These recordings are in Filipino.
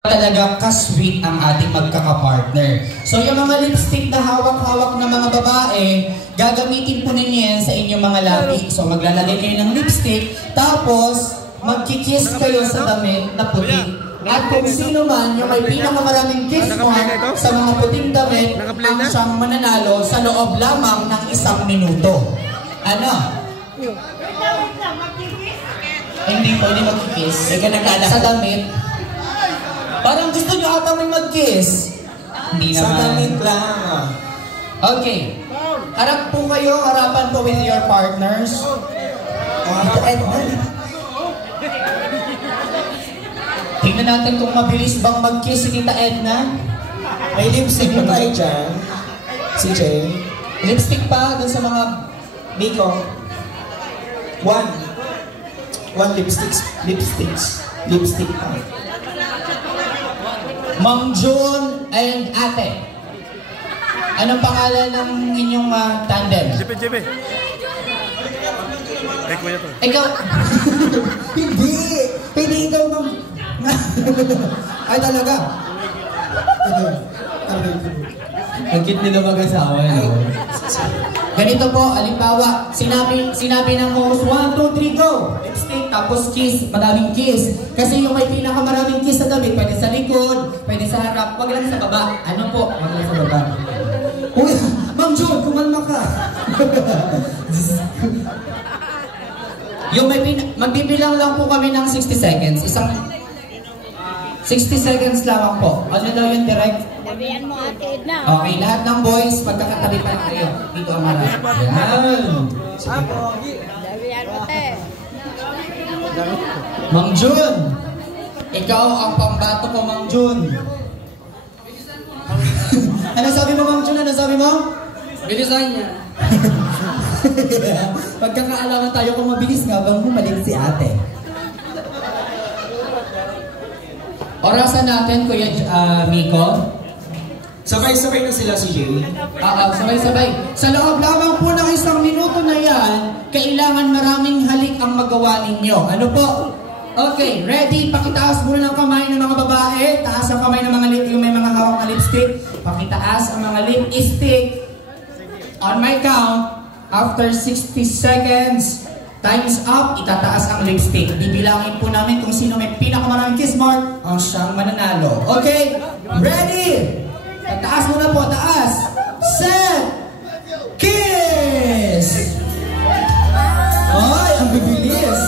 Talaga ka-sweet ang ating magkakapartner. So yung mga lipstick na hawak-hawak ng mga babae, gagamitin po ninyo yan sa inyong mga labi. So maglalagay kayo ng lipstick, tapos magkikiss kayo sa damit na puti. At kung sino man yung may pinakamaraming kiss mark sa mga puting damit, ang siyang mananalo sa loob lamang ng 1 minuto. Ano? Hindi pwede magkikiss. Sa damit. Parang gusto nyo ata may mag-kiss. Hindi naman. Sa damit lang. Okay. Harap po kayo, harapan po with your partners. Tingnan natin kung mabilis bang mag-kiss si Tita Edna. May lipstick pa tayo dyan. CJ. Lipstick pa dun sa mga Miko. One lipstick pa. Mang June and Ate. Anong pangalan ng inyong tandem? JB. Ay, kuya to. Ikaw. Hindi. Pwede ikaw mang... Ay, talaga. Ang cute nila mag-asawa. Ganito po, alimbawa, sinabi ng host, 1, 2, 3, go! Lipstick, tapos kiss, madaming kiss. Kasi yung may pinakamaraming kiss sa damit, pwede sa likod, pwede sa harap, wag lang sa baba. Ano po? Wag lang sa baba. Uy, Ma'am June, kumalma ka. Yung may magbibilang lang po kami ng 60 seconds. 60 seconds lang po. Ano daw yung direct? Labihan mo Ate Edna. Okay, lahat ng boys, magkakatabi pa kayo. Dito ang marami. Yan. Labihan mo Ate. Mang June, ikaw ang pambato ko, Mang June. Ano sabi mo, Mang June? Ano sabi mo? Bilisan niya. Pagkakaalaman tayo kung mabilis nga bang bumalik si ate. Orasan natin, Kuya Miko. Sabay-sabay na sila si Jay. Sabay-sabay. Sa loob lamang po ng 1 minuto na yan, kailangan maraming halik ang magawa ninyo. Ano po? Okay, ready? Pakitaas muna ng kamay ng mga babae. Taas ang kamay ng mga yung may mga hawak na lipstick. Pakitaas ang mga lipstick. On my count, after 60 seconds, time's up, itataas ang lipstick. Bibilangin po namin kung sino may pinakamaraming kiss mark, ang siyang mananalo. Okay? Ready? Taas muna po, taas. Set! Kiss! Ay, ang bibilis!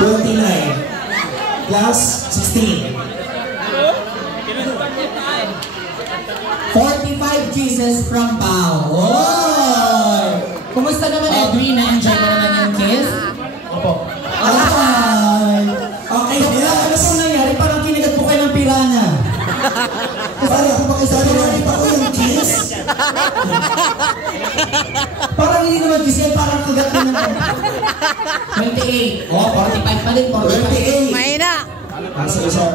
29. last 16. 45 kisses from Pao. Oy! Kumusta naman, Edwin? Na-enjoy mo naman yung kiss? Opo. Ay! Okay, Ano pong nangyari? Parang kinagat po kayo ng pirana. Parang ako pakisabi na pa ko yung kiss. Parang hindi naman kiss yan, parang kagat na naman. 28. Oh, 45 pa din. 28. Mahina. Sorry, sir.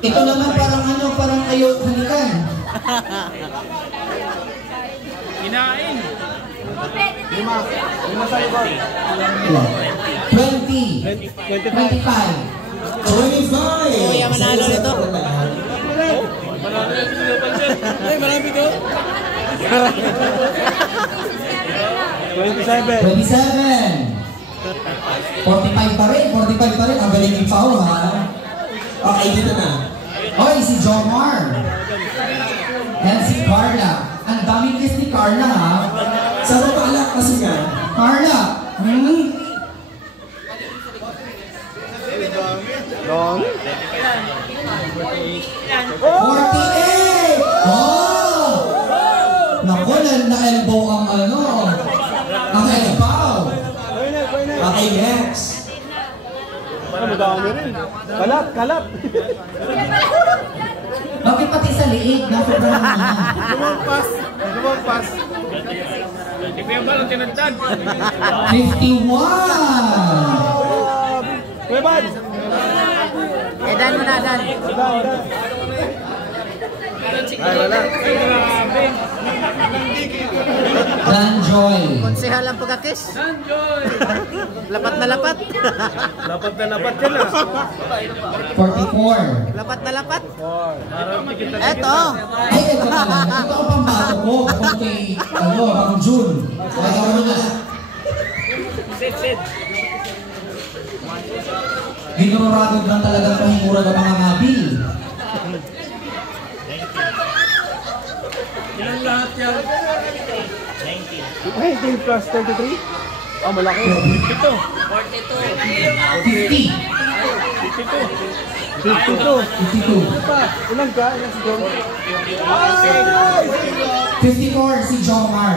Ito naman parang parang ayaw halikan. Kinain. 20. 25. 25. Kuya, manalo nito. Ay, marami to. 27. 45 pa rin. 45 pa rin. Ang galing ni Pao, ha? Okay, dito na. Oy, si Jomar. And si Carla. Ang daming list ni Carla, ha? Sa mapala kasi nga. Carla. 48! Oh! Naku, na-elbow ang ang elbow. Okay, next. Kalat. Bakit pati sa liig? Nasobrang naman na. Lumampas. Hindi ko yung balong tinagtad. 51! Kuya Bad. Dan mo na, Dan. Ay, wala. Danjoy. Konsehal ang pagkakis. Sanjoy. Lapat na lapat. Lapat na lapat yan ah. 44. Lapat na lapat. Parang tikita. Eto. Ay, ito pala. Ito ang pambato ko. Bukod kay, Mang June. Ay, ako na. Sit. Ginuradog lang talagang pahimura ng mga ngabil. Ilang lahat yan? 19 plus 33? Ah, malaki. Ito. 50. 52. 52. Pa, ilan ka? Ilan si John? 54 si Jomar.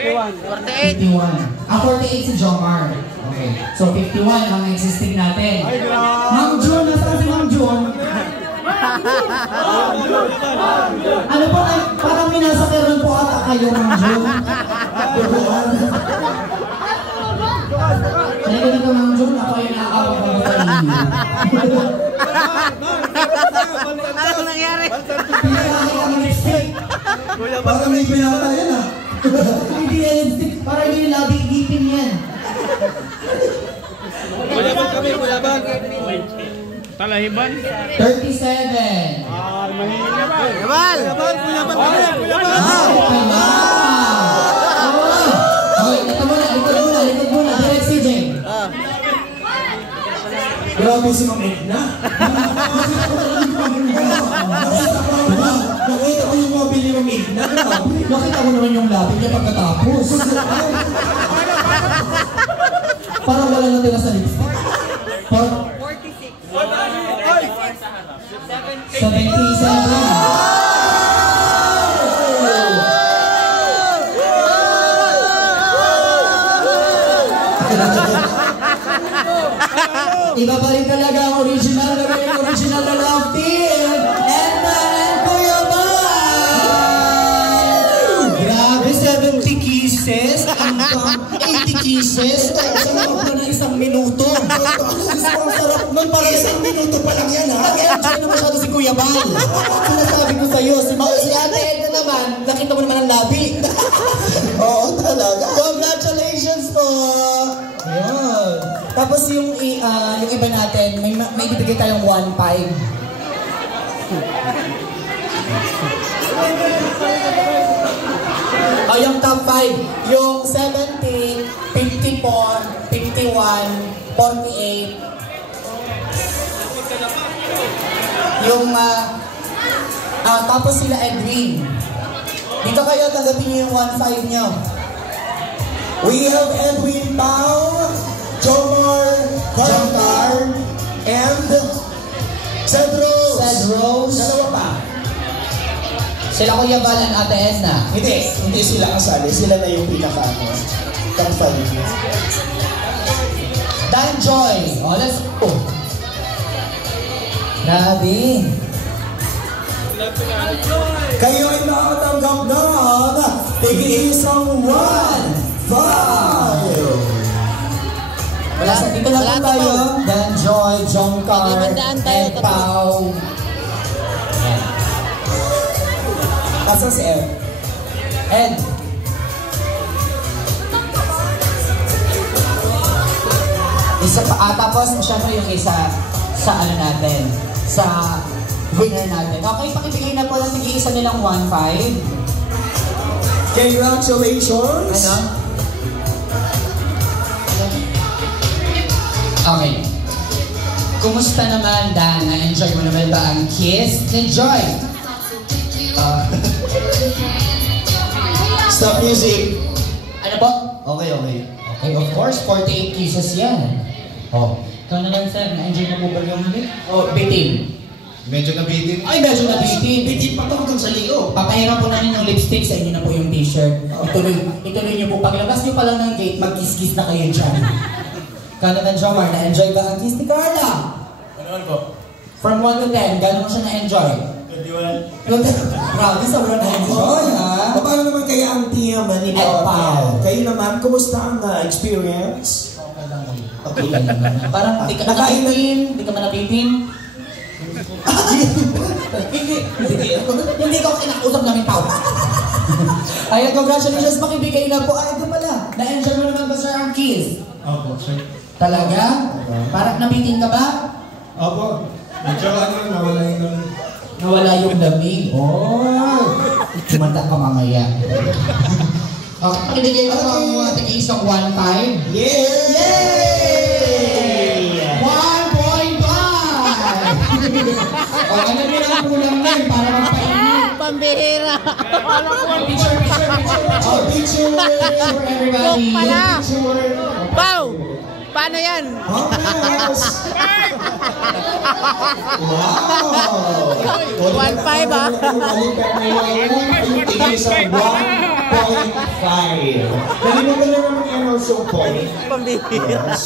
51. 48. 51. 48 si Jomar. Okay. So 51 ang existing natin. Ay, grabe. Mang June, nasaan si Mang June? Ano po, parang minasakeran po ata kayo, Mang June. Ano ganito, Mang June? Ako yung nakakawag ko sa inyo. Ano nangyari? Pinakakit ang lipstick. Parang may pinata yan ah. Hindi yan lipstick. Parang hindi yung labi igipin yan. Kuyaban kami, kuyaban. Talahiban. 37. Ah, mahina. Yabal. Kuyaban kami. Okay, ito muna, likod muna. Direct CJ. Grabe si Ma'am Edna. Nakita ko yung mobile ni Ma'am Edna. Nakita ko naman yung labi niya pagkatapos. Parang wala na tira sa lipstick. 77. Iba pa rin talaga ang original na love team. Edna and Kuya Bal! Grabe, 70 kisses. Hanggang 80 kisses. Sa loob na ng isang minuto. Ang sarap nun. Parang Isang minuto pa lang yan ha. nag-enjoy na masyado si Kuya Bal. Sinasabi ko sa'yo, si Ate Edna naman, nakita mo naman ang labi. Oo, talaga. Congratulations po! Ayun. Tapos yung iba natin, may ibibigay tayong 1.5. Yung top 5, yung 17, 54, 51, 48. Yung, tapos sila Edwin. Dito kayo, tanggapin nyo yung 1.5 nyo. We have Edwin Pao, Jomar, Carl, and Cedros. Cedros. Dalawa pa. Sila Kuya Val and Ate Edna. Hindi sila kasali. Sila na yung pinaka-ano. Top 5. Dan Joy. Oh, let's go. Grabe. Kayo ay nakatanggap ng tig-isang 1-5. Dito lang po tayo. Dan Joy, John Carr, Ed Pau. Asan si Ed? Ed. Isa pa, tapos siya mo yung isa sa ano natin, sa winner natin. Okay, pakibigay na po lang nag-iisa nilang 1-5. Congratulations! Ano? Okay. Kumusta naman, Dan? Na-enjoy mo naman ba ang kiss? Enjoy! Stop music! Ano po? Okay. Okay, of course, 48 kisses yan. Oh. Ikaw naman, sir, na-enjoy mo po ba yung halik? Oh, bitin. Medyo nabitin. Ay, medyo nabitin. Bitin pa to hanggang sa liyo. Papahiram po namin yung lipstick, sa inyo na po yung t-shirt. Ituloy niyo po. Paglabas niyo pa lang ng gate, mag-kiss-kiss na kayo dyan. Ikaw naman, Jomar, na-enjoy ba ang kiss ni Carla? Ano po? From 1 to 10, gano'n mo siya na-enjoy? 21. Grabe, sobrang na-enjoy, ha? Paano naman kaya ang team ni Pao? Kayo naman, kumusta ang experience? Okay lang naman. Parang hindi ka nakapipin, hindi ka manapipin. Hindi ko kinakusap namin, Pao. Ayan, congratulations, makibigay na po. Ay, ito pala. Na-enjoy mo naman ba, sir, ang kiss? Opo, sir. Talaga? Parang nabitin ka ba? Opo. Medyo Nawala yung lamig. Oh! Kumanta ka mamaya. Okay, pakibigay ko ang tig-isang 1-5. Yay! 1.5! O, ano rin ang kulang na yun para magpainit? Pambihira. Picture. Oh, picture! For everybody. Joke pala. Picture! Pau! Paano yan? Yes! Wow! 1.5 ah. Tig-isang 1.5. Nalimutan lang naman yan also point. Pambihira.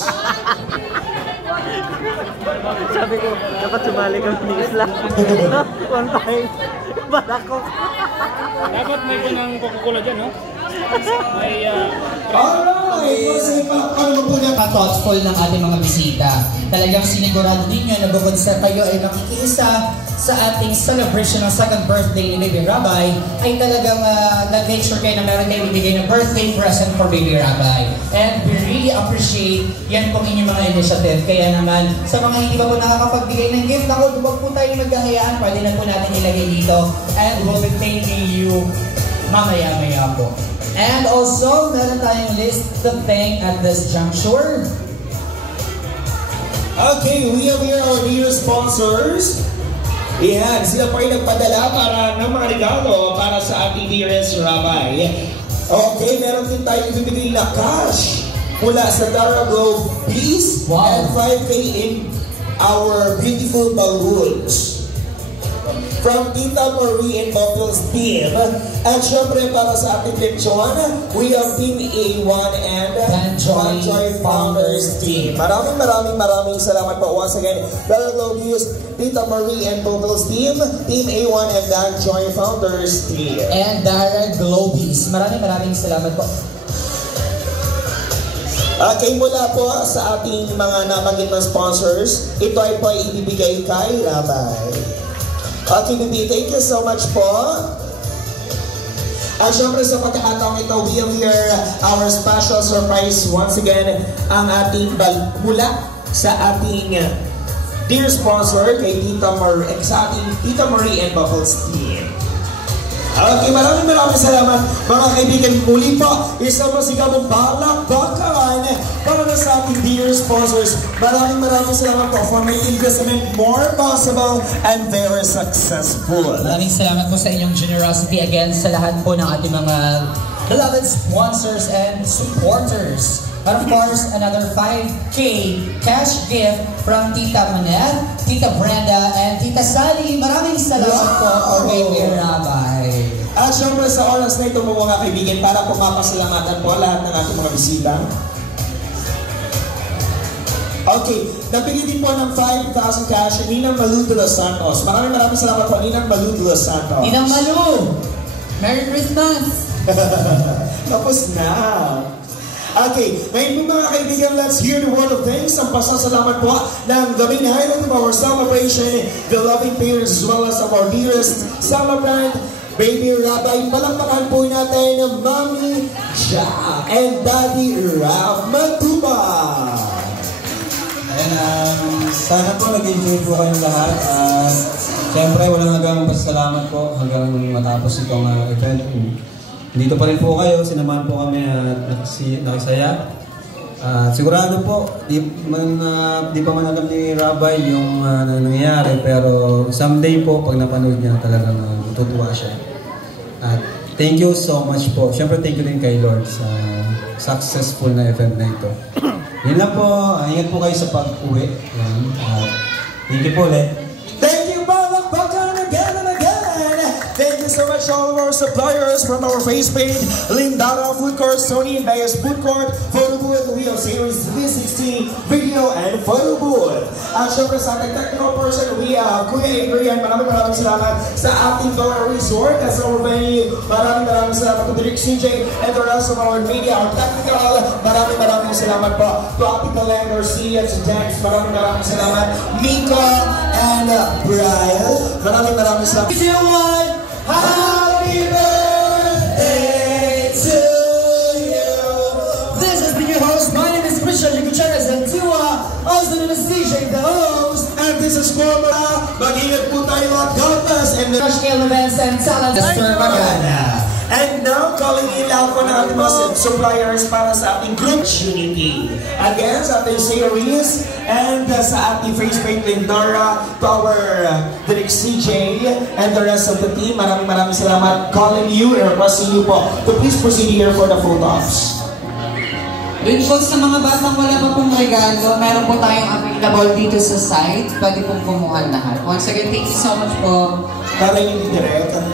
Sabi ko, dapat sumali kami ni Isla. 1.5. Balakok. Dapat may punang Coca-Cola dyan, no? May, Alright! Sige pala, paano mo po niya? Thoughtful ng ating mga bisita. Talagang sinigurado ninyo na bukod sa kayo ay nakikiisa sa ating celebration ng second birthday ni Baby Rabay, ay talagang nag-make sure kayo na meron kayo ibigay ng birthday present for Baby Rabay. And we really appreciate yan pong inyong mga initiative. Kaya naman, sa mga hindi pa po nakakapagbigay ng gift, ako, huwag po tayo maghahayaan, pwede na po natin ilagay dito. And we'll be thanking you mamaya-maya po. And also, meron tayong list to thank at this juncture. Okay, we have here our dear sponsors. Yan, sila pa rin nagpadala para ng mga regalo para sa ating dearest Rabay. Okay, meron din tayo ibibigay na cash mula sa Dara Grove Peace. Wow. And 5K in our beautiful balloons. From Tita Marie and Buffalo's team. At syempre para sa ating lechon, we have Team A1 and Joy Founders team. Maraming salamat po once again. Dara Globe News, Tita Marie and Buffalo's team, Team A1 and Joy Founders team. And Dara Globies. Maraming salamat po. Okay, mula po sa ating mga nabanggit na sponsors, ito ay po ibibigay kay Rabay. Okay, Bibi, thank you so much po. At syempre sa pagkakataong ito, we have here our special surprise once again, ang ating mula sa ating dear sponsor kay Tita Marie, sa ating Tita Marie and Buffalo's team. Okay, maraming salamat mga kaibigan. Muli po, isang masigabong palakpakan para sa ating dear sponsors. Maraming salamat po for making this event more possible and very successful. Maraming salamat po sa inyong generosity again sa lahat po ng ating mga beloved sponsors and supporters. But of course, another 5K cash gift from Tita Manel, Tita Brenda, and Tita Sally. Maraming salamat po, Baby Rabay. At syempre sa oras na ito mga kaibigan, para po mapasalamatan po lahat ng ating mga bisita. Okay, nabigyan din po ng 5,000 cash Ninang Malu de los Santos. Maraming salamat po, Ninang Malu de los Santos. Ninang Malu! Merry Christmas! Tapos na. Okay, ngayon po mga kaibigan, let's hear the word of thanks. Ang pasasalamat po ng gabing highlight of our celebration, the loving parents as well as of our dearest celebrant, Baby Rabay. Palakpakan po natin Mommy Ja and Daddy Rab Matuba. And sana po nag-enjoy po kayong lahat. Siyempre walang hanggang pasalamat po hanggang matapos itong event. Dito pa rin po kayo, sinamahan po kami at nakisaya. Sigurado po, di pa man alam ni Rabay yung nangyayari, pero someday po pag napanood niya talagang matutuwa siya. At thank you so much po. Siyempre thank you din kay Lord sa successful na event na ito. Yun lang po, ingat po kayo sa pag-uwi. Thank you po ulit. Thank you, Balakbakan, again and again. Thank you so much all of our suppliers from our face page, Lindara Food Court, Sony and Bayers Food Court, Photo Booth, Wheel Series 360, Video and Photo Booth. At syempre sa ating technical person, Kuya Adrian, maraming salamat sa ating Dora Resort as our venue. Maraming salamat to Direk CJ and the rest of our media, our technical. Maraming salamat po to Ate Calendar, Sia, to Jax. Maraming salamat, Mika and Brian. Maraming salamat. Happy birthday to you. This has been your host. My name is Christian Gutierrez and Tiwa, also known as CJ, the host. And this is Forma. Mag-ingat po tayo at God bless. And Crush Scale Events and Talent Mr. Magana. And now, calling in lahat po ng ating mga suppliers para sa ating group Unity. Again, sa ating series and sa ating face paint Lindara, to our Direk CJ and the rest of the team. Maraming salamat. Calling you and requesting you po to please proceed here for the photos. Dun po sa mga batang wala pa pong regalo, meron po tayong available dito sa site. Pwede pong kumuha lahat. Once again, thank you so much po. Para yung direct ang